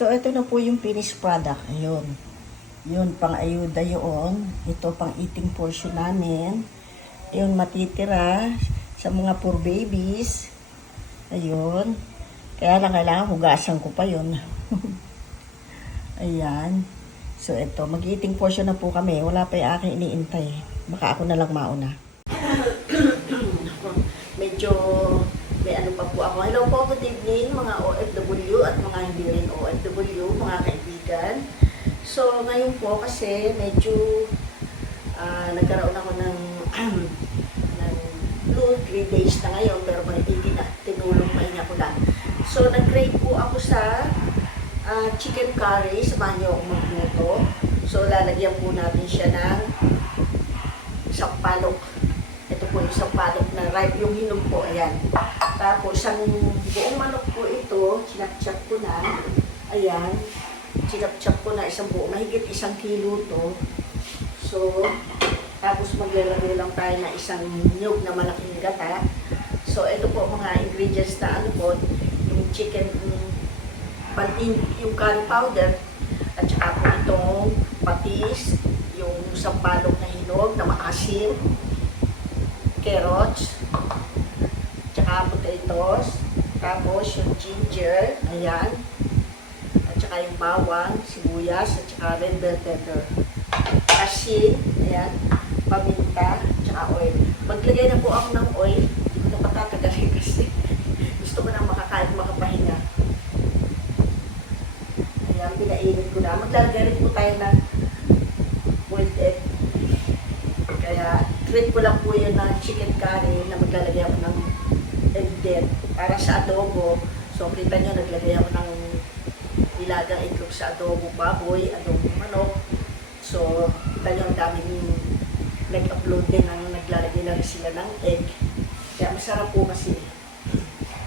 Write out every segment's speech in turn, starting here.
So, ito na po yung finished product. Ayun. Yun, pang ayuda yun. Ito, pang eating portion namin. Ayun, matitira sa mga poor babies. Ayun. Kaya lang kailangan hugasan ko pa yun. Ayan. So, ito, mag-eating portion na po kami. Wala pa yung aking iniintay. Baka ako na lang mauna. Medyo may ano pa po ako. Hello po, good evening mga OFW at mga hindi rin OFW, mga kaibigan. So, ngayon po kasi medyo ah, nagkaroon ako ng ng blue 3 days na ngayon pero may na tinulong pa niya ko lang. So, nag-crave po ako sa ah, chicken curry. Samahan niyo ako magluto. So, lalagyan po natin siya ng isang palok. Po isang palok na ripe yung hinog po. Ayan. Tapos, isang buong manok po ito, chinap-chap ko na. Ayan. Chinap-chap ko na isang buo. Mahigit isang kilo to. So, tapos maglalagay lang tayo na isang nyug na malaking gata. So, ito po mga ingredients na ano po, yung chicken, yung, pantin, yung curry powder, at saka po itong patis, yung sampalok na hinog na maasim, carrots, tsaka potatoes, tapos yung ginger, ayan, at saka yung bawang, sibuyas, at saka red bell pepper. Asin, ayan, paminta, tsaka oil. Maglagay na po ako ng oil, hindi ko na patatagalin kasi gusto ko na makakain, makapahinga. Ayan, pinainit ko na. Maglalagay rin po tayo ng boiled egg. Treat ko lang po yun ng chicken curry na maglalagay ako ng egg. Para sa adobo. So, kita nyo, naglagay ako ng nilagang itlog sa adobo baboy, adobo manok. So, kita nyo, ang daming nag-upload din ng naglalagay na rin sila ng egg. Kaya masarap po kasi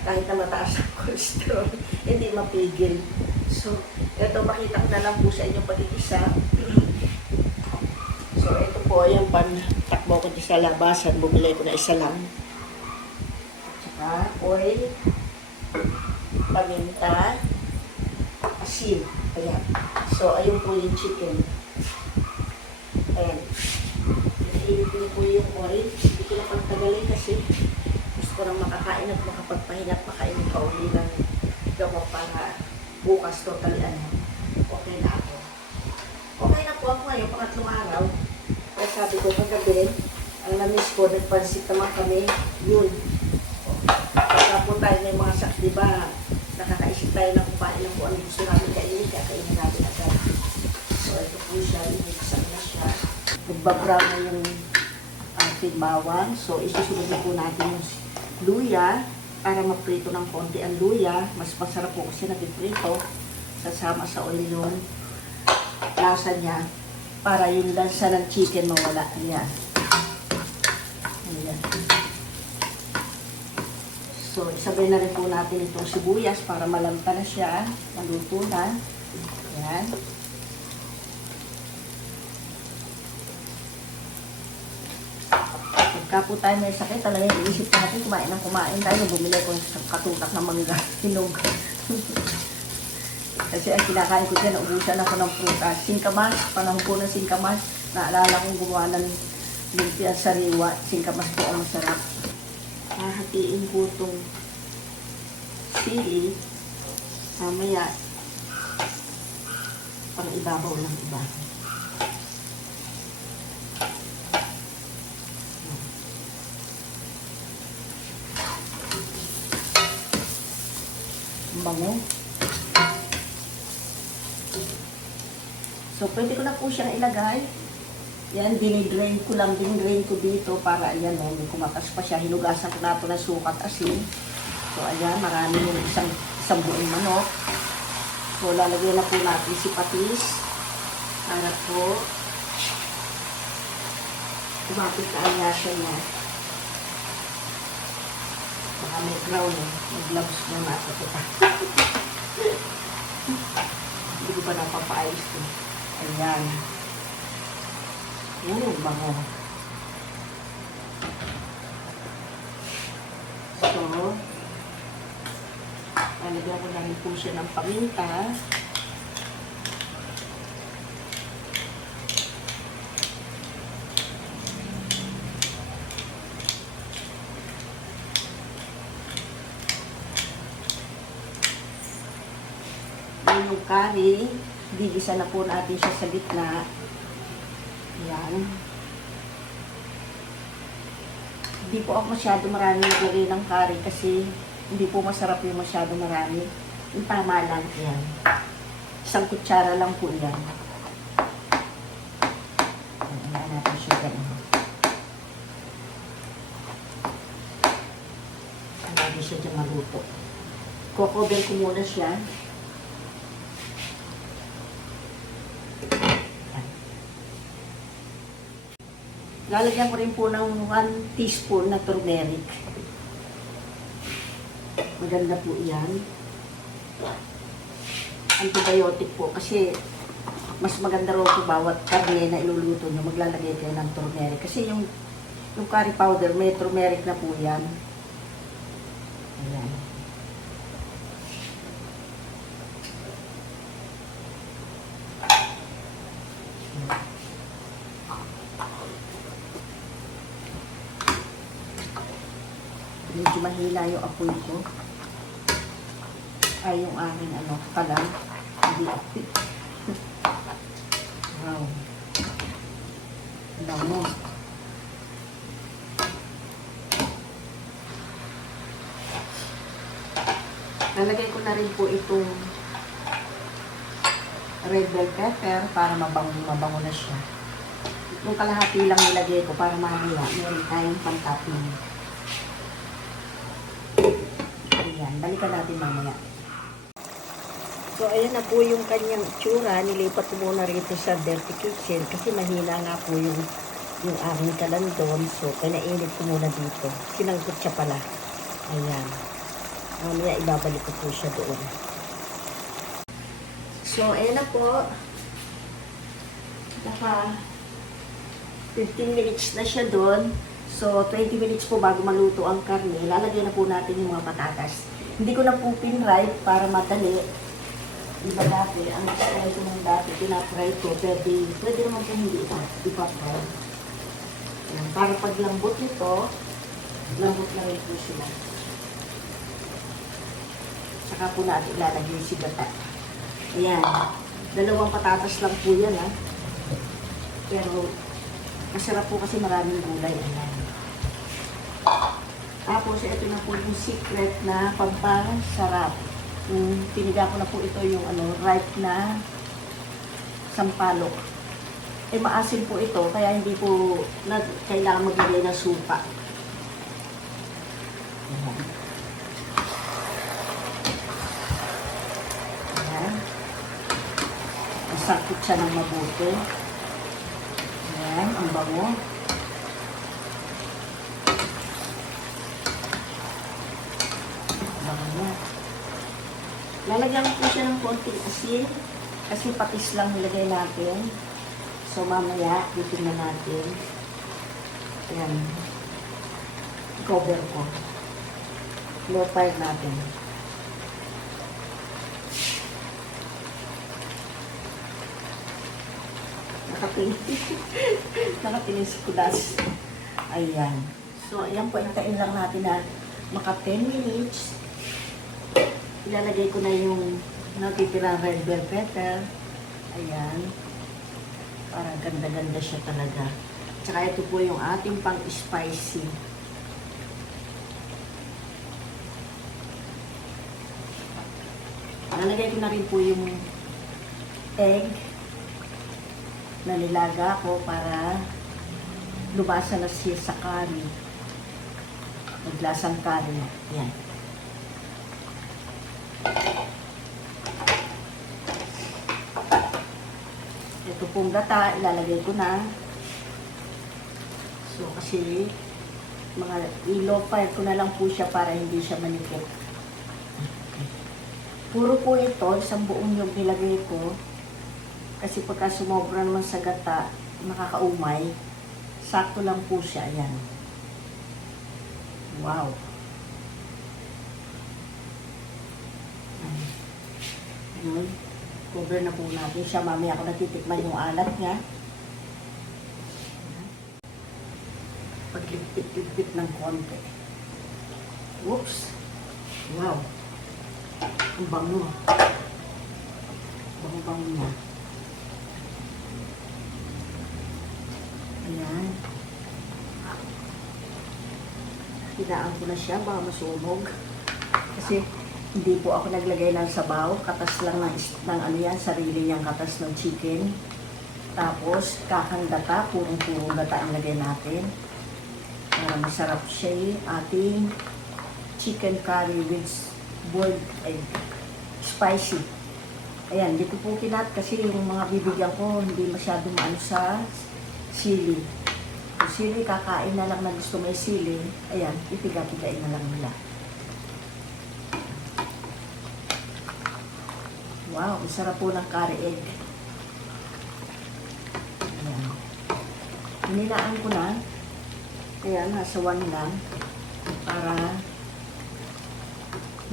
kahit na mataas ang cholesterol, hindi mapigil. So, ito makita ko na lang po sa inyong pag-iisa. So, ito po yung pan takbo ko sa labasan. Bumili ko na isa lang. At saka, oil, paminta, asin. Ayan. So, ayun po yung chicken. Ayan. Ko po yung oil. Hindi ko na pagtagalin kasi gusto ko nang makakain at makapagpahinga at makain pa uli ng gawa para bukas totally ano, okay na ako. Okay na po ako ngayon, pangatlong araw. Kaya sabi ko kagabi, ang namiss ko, nagpansit naman kami, yun. Pagka po tayo may mga sak, di ba, nakakaisip tayo ng kumain ng kung ano gusto namin kainin, kaya kainin natin agad. So, ito po siya, inigsan na siya. Nagbabrown na yung ating bawang. So, isusunod na po natin yung luya para maprito ng konti ang luya. Mas masarap po kasi napiprito. Sasama sa oil yung lasa niya para yung lansa ng chicken mawala. Ayan. Ayan. So, isabay na rin po natin itong sibuyas para malanta na siya. Maluto na. Ayan. Pagka po tayo may sakit, talaga iisip natin, kumain ng kumain tayo, bumili ko ng katutak ng mangga, hinog. Kasi ang kinakain ko dyan, ubusan ako ng prutas. Singkamas, panahon po ng singkamas, naalala kong gumawa ng lumpia sariwa. Singkamas po ang masarap. Hahatiin po itong sili. Mamaya, pang ibabaw lang iba. Ang bango. So, pwede ko na po siyang ilagay. Yan, dinidrain ko lang, dinidrain ko dito para, ayan o, may kumakas pa siya. Hinugasan ko na ito ng sukat asin. So, ayan, marami yung isang, isang buong manok. So, lalagyan na po natin si patis. Para po, kumapit na ang lasa niya. Baka may ground eh. May gloves na nasa kita. Hindi ko pa napapaayos ko. Ayan. Uh, bango. So, lalagyan ko lang po siya ng paminta. yung curry. Bigisa na po natin siya sa gitna. Yan. Hindi po ako masyado marami naglagay ng curry kasi hindi po masarap yung masyado marami. Yung tama lang. Yan. Isang kutsara lang po yan. Ayan natin siya ganun. Lagi siya dyan maluto. Kukover ko muna siya. Lalagyan ko rin po ng 1 teaspoon na turmeric. Maganda po yan. Antibiotic po kasi mas maganda raw po bawat karne na iluluto nyo, maglalagay kayo ng turmeric. Kasi yung, yung curry powder, may turmeric na po yan. Ayan. Medyo mahila yung apoy ko. Ay, yung aking ano, kalan. Hindi apoy. Wow. Ang bango. Lalagay ko na rin po itong red bell pepper para mabango, mabango na siya. Yung kalahati lang nilagay ko para mamaya meron tayong pang-topping. Ayan, balikan natin mamaya. So, ayan na po yung kanyang itsura. Nilipat ko muna rito sa dirty kitchen kasi mahina nga po yung, yung aking kalandon. So, pinainit ko muna dito. Sinangkot siya pala. Ayan. Mamaya ibabalik ko po siya doon. So, ayan na po. Naka 15 minutes na siya doon. So, 20 minutes po bago maluto ang karne. Lalagyan na po natin yung mga patatas. Hindi ko na po pinry para madali. Iba dati, ang style ko nung dati, pinapry ko, pwede, pwede naman po hindi ito, ipapry. Para pag lambot nito, lambot na rin po sila. Saka po natin ilalagay si gata. Ayan, dalawang patatas lang po yan ha. Pero, masarap po kasi maraming gulay. Ayan. Tapos, ito na po yung secret na pampasarap. Yung piniga ko na po ito yung ano, ripe na sampalok. Eh, maasim po ito, kaya hindi po na, kailangan maglagay ng supa. Ayan. Masakit siya ng mabuti. Ayan, ang. Bango niya. Lalagyan ko siya ng konting asin kasi patis lang nilagay natin. So mamaya, titignan natin. Ayan. Cover ko. Low fire natin. Nakatingin. Nakatingin si Kudas. Ayan. So, ayan po, hintayin lang natin na maka 10 minutes ilalagay ko na yung natitirang red bell pepper. Ayan. Para ganda-ganda siya talaga. Tsaka ito po yung ating pang-spicy. Lalagay ko na rin po yung egg na nilaga ko para lumasa na siya sa curry. Naglasang curry. Yan. Ito pong gata, ilalagay ko na. So, kasi mga ilo fire ko na lang po siya para hindi siya manikip. Puro po ito, isang buong yung nilagay ko. Kasi pagka sumobra naman sa gata, nakakaumay. Sakto lang po siya, ayan. Wow. Ayun. Cover na po natin siya. Mamaya ako natitikman yung alat niya. Paglipit-lipit ng konti. Whoops. Wow. Ang bango. Bango-bango niya. Ayan. Hinaan ko na siya, baka masunog. Kasi hindi po ako naglagay ng sabaw. Katas lang ng, ng ano yan, sarili niyang katas ng chicken. Tapos, kakang gata, purong-purong gata ang lagay natin. Para masarap siya eh. Ating chicken curry with boiled egg. Spicy. Ayan, hindi ko po kinat kasi yung mga bibigyan ko hindi masyadong maano sa sili. Kung sili, kakain na lang na gusto may sili. Ayan, ipiga-pigain na lang nila. Wow, sarap po ng curry egg. Ayan. Hinilaan ko na. Ayan, nasa one lang. Para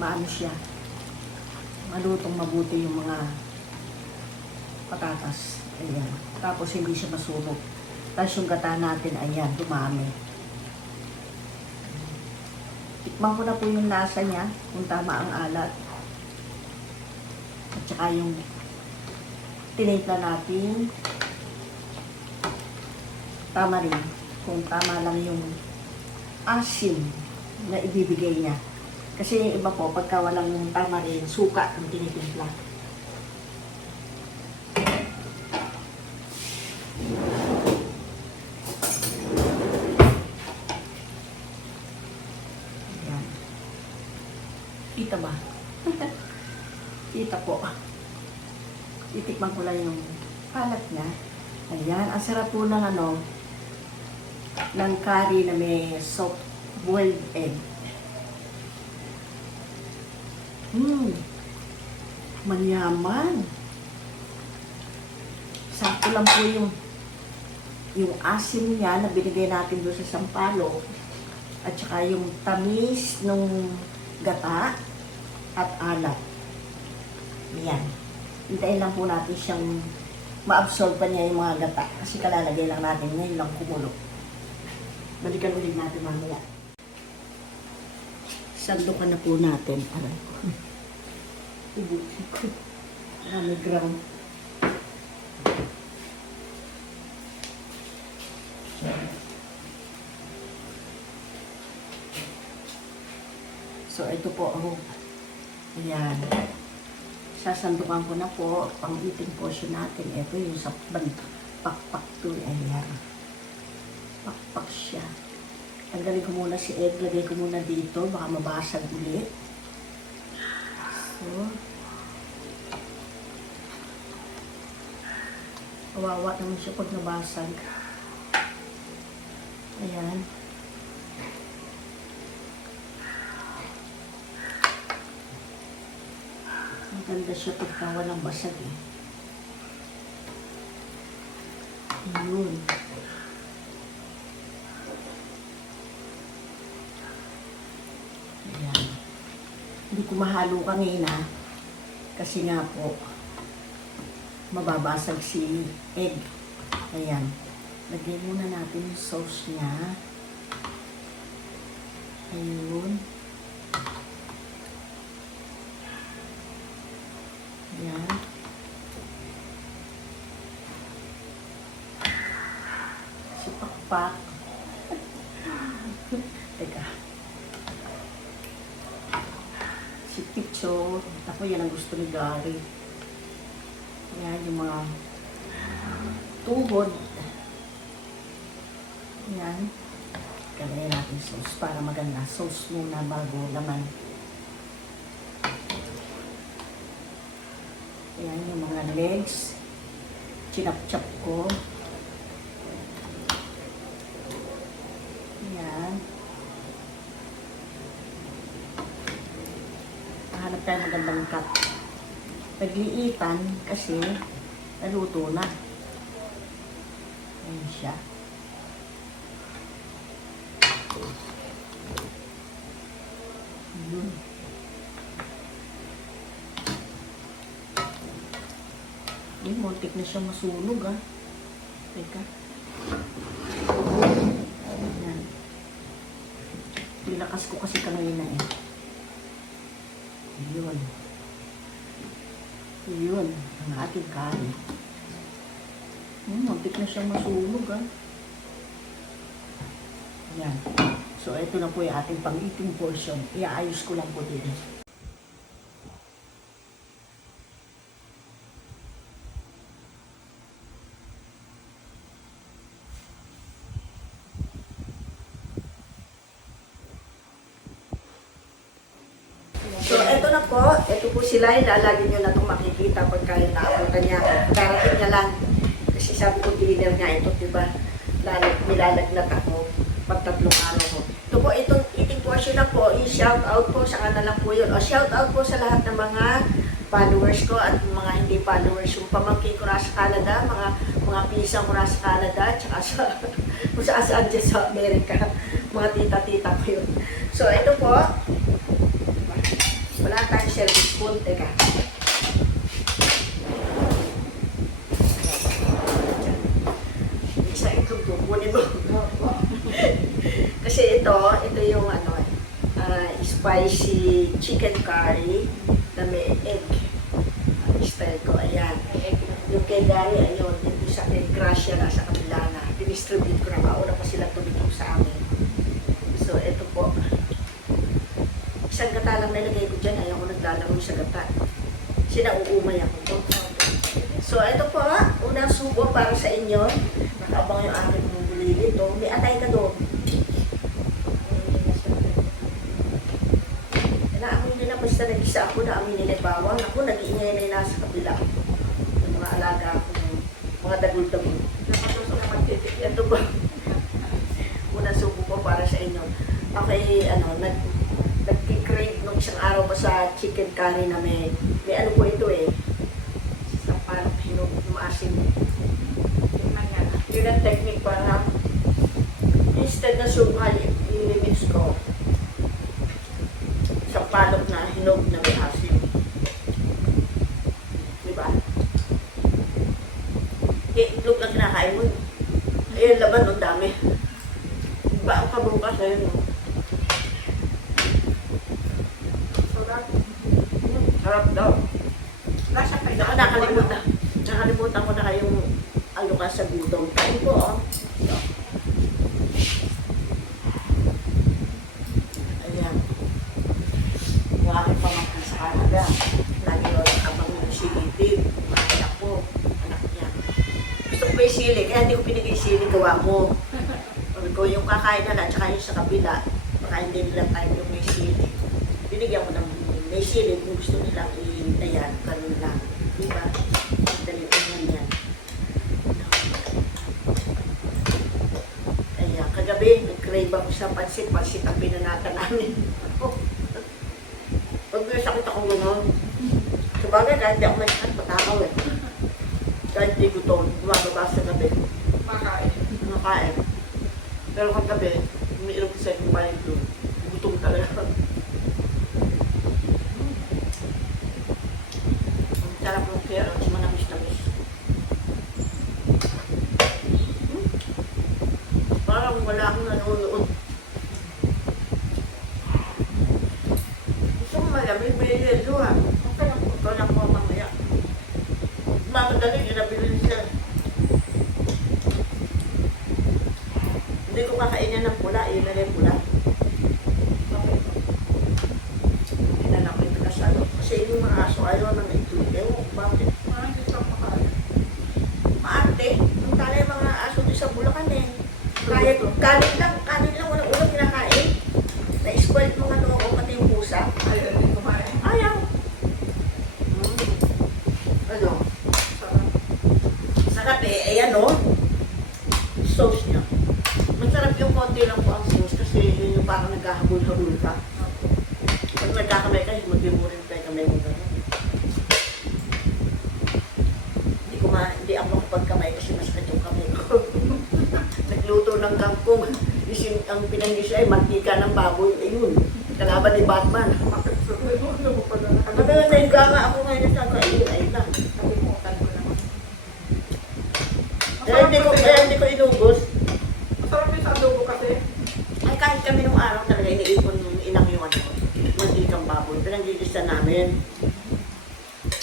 maano siya. Malutong mabuti yung mga patatas. Ayan. Tapos hindi siya masunog. Tapos yung gata natin, ayan, dumami. Tikman ko na po yung lasa niya, kung tama ang alat. At saka yung tinimpla natin, tama rin. Kung tama lang yung asim na ibibigay niya. Kasi yung iba po, pagka walang tama rin, suka ang tinitimpla. Ayan. Kita ba? Kita po. Itikman ko lang yung kalat niya. Ayan, ang sarap po ng ano, ng curry na may soft boiled egg. Hmm. Manyaman. Sakto lang po yung yung asim niya na binigay natin doon sa sampalo at saka yung tamis nung gata at alat. Yan. Hintayin lang po natin siyang ma-absorb pa niya yung mga gata kasi kalalagay lang natin ngayon lang kumulo. Balikan ulit natin mamaya. Sandukan na po natin. Aray ko. Ubusin ko. Marami ground. So, ito po ang Ayan. Sasandukan ko na po pang eating portion natin. Ito yung sa pakpak to. Ayan. Pakpak siya. Tanggalin ko muna si egg. Lagay ko muna dito. Baka mabasag ulit. So, kawawa naman siya pag nabasag. Ayan. Ang ganda siya pagka walang basag eh. Yun. Ayan. Hindi ko mahalo kanina kasi nga po mababasag si egg. Ayan. Lagyan muna natin yung sauce niya. Ayun. Ayan. Pakpak. Teka. Si Picho. Ako yan ang gusto ni Gary. Ayan yung mga tuhod. Ayan. Kalayan natin sauce para maganda. Sauce muna bago laman. Ayan yung mga legs. Chinap-chap ko. Ayan. Hanap tayo magandang cut. Pagliitan kasi naluto na. Ayan siya. Yun. Ay, muntik na siya masunog ah. Teka. Ayan. Nilakas ko kasi kanina eh. Yun. Yun, ang ating kain. Hmm, mabit na siyang masunog ah. Yan. So, ito na po yung ating pang-eating portion. Iaayos ko lang po din. So, eto na po. Ito po sila. Ilalagay nyo na itong makikita pagka yung naabutan niya. Darating niya lang. Kasi sabi ko, dinner nga ito, diba? Lalag, nilalagnat ako. Pagtatlong araw ko. Ito po, itong eating portion na po, i-shout out po sa kanila po yun. O, shout out po sa lahat ng mga followers ko at mga hindi followers. Yung pamangkin ko sa Canada, mga mga pisang ko sa Canada, tsaka sa, kung saan saan dyan sa Amerika. Mga tita-tita ko yun. So, ito po, spoon. Teka. Isa itlog po. Kunin mo. Kasi ito, ito yung ano, ah, spicy chicken curry na may egg. Ang style ko, ayan. Yung kay Gary, ayun, dito sa kay Gracia na sa kabila na. Dinistribute ko na mauna pa sila tumitok sa amin. So, ito po. Isang gata lang nilagay ko dyan. Ayaw ko naglalaro sa gata. Kasi nauumay ako po. So, ito po, unang subo para sa inyo. Nakabang yung aking mabuli dito. May atay ka doon. Naamoy nila basta nag-isa ako, naamoy nila bawang. Ako, nag-iingay na nasa kabila. Yung mga alaga ako, mga dagul-dagul. Ito po. Unang subo po para sa inyo. Ako ay, ano, nag, nag-crave nung isang araw pa sa chicken curry na may, may ano po ito eh. Sa parang hinog, maasim. Yun ang technique para instead na sukal, i-mix ko sa palok na hinog na may asim. Diba? Kaya itlog lang kinakain mo. Ayun, laban, ang dami. Ba ang kabukas, ayun. oh. Harap daw. Lasa pa Naka, nakalimutan. Ko kayong alukas sa gudong. Kain po, oh. Ayan. Yung aking pamangkin sa ko abang ng silitid. Mga anak ko. Niya. Ko sili, kaya hindi ko pinigay sili, gawa. Sabi ko, yung kakain na lang, yung sa kabila, baka hindi nila tayo yung may sili. Binigyan ko ng may sili kung gusto nilang i-ayan, ganun lang. Diba? Dali ko yan yan. Kaya kagabi, nag-crave ako sa pansit. Pansit ang pinanata namin. Pag may sakit ako gano'n, sabagay kahit di ako may sakit, matakaw eh. Kahit di gutom, gumagaba sa gabi. Makain. Nakain. Pero kagabi, umiinom ko sa yung bayan doon. Gutom talaga. Ang sarap ng carrots, wala akong nanonood. Gusto ko malamig, may yelo ha. Wait, no, no.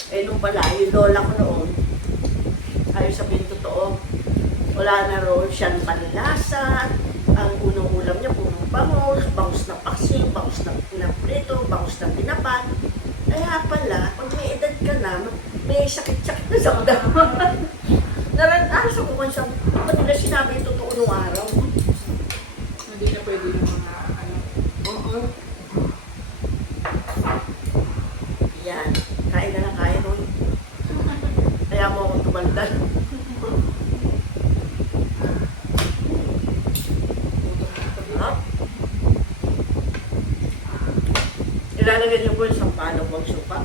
Eh, nung pala, yung lola ko noon, ayaw sabihin totoo, wala na raw siyang panlasa, ang unang ulam niya, puro bangus, bangus na paksi, bangus na pinaprito, bangus na pinapan. Kaya pala, pag may edad ka na, may sakit-sakit na sa damdaman. Naranasan ko man siya, ba't nila sinabi yung totoo nung araw? Hindi na pwede yung mga, ano, oo. Uh -uh. baldan. Ilalagay niyo po yung sampalok, huwag supa.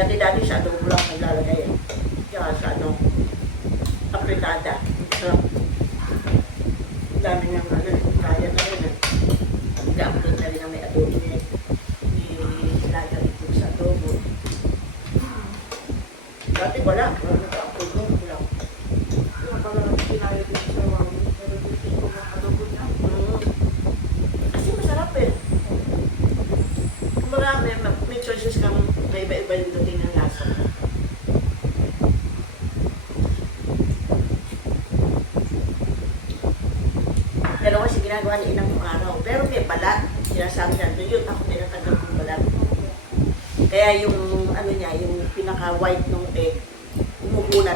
Kasi dati sa adobo lang may lalagay eh. Tsaka sa ano, apritada. Sarap. Ang dami ng ano, kaya na rin eh. Nag-upload na rin ang may adobo eh. niya. Nilalagay ko sa adobo. Dati wala. Wala.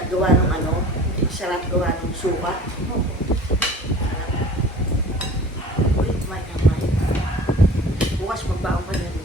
sarap gawa ng ano, sarap gawa ng suka. Ah, wait, may kamay. Bukas magbaong pa niya.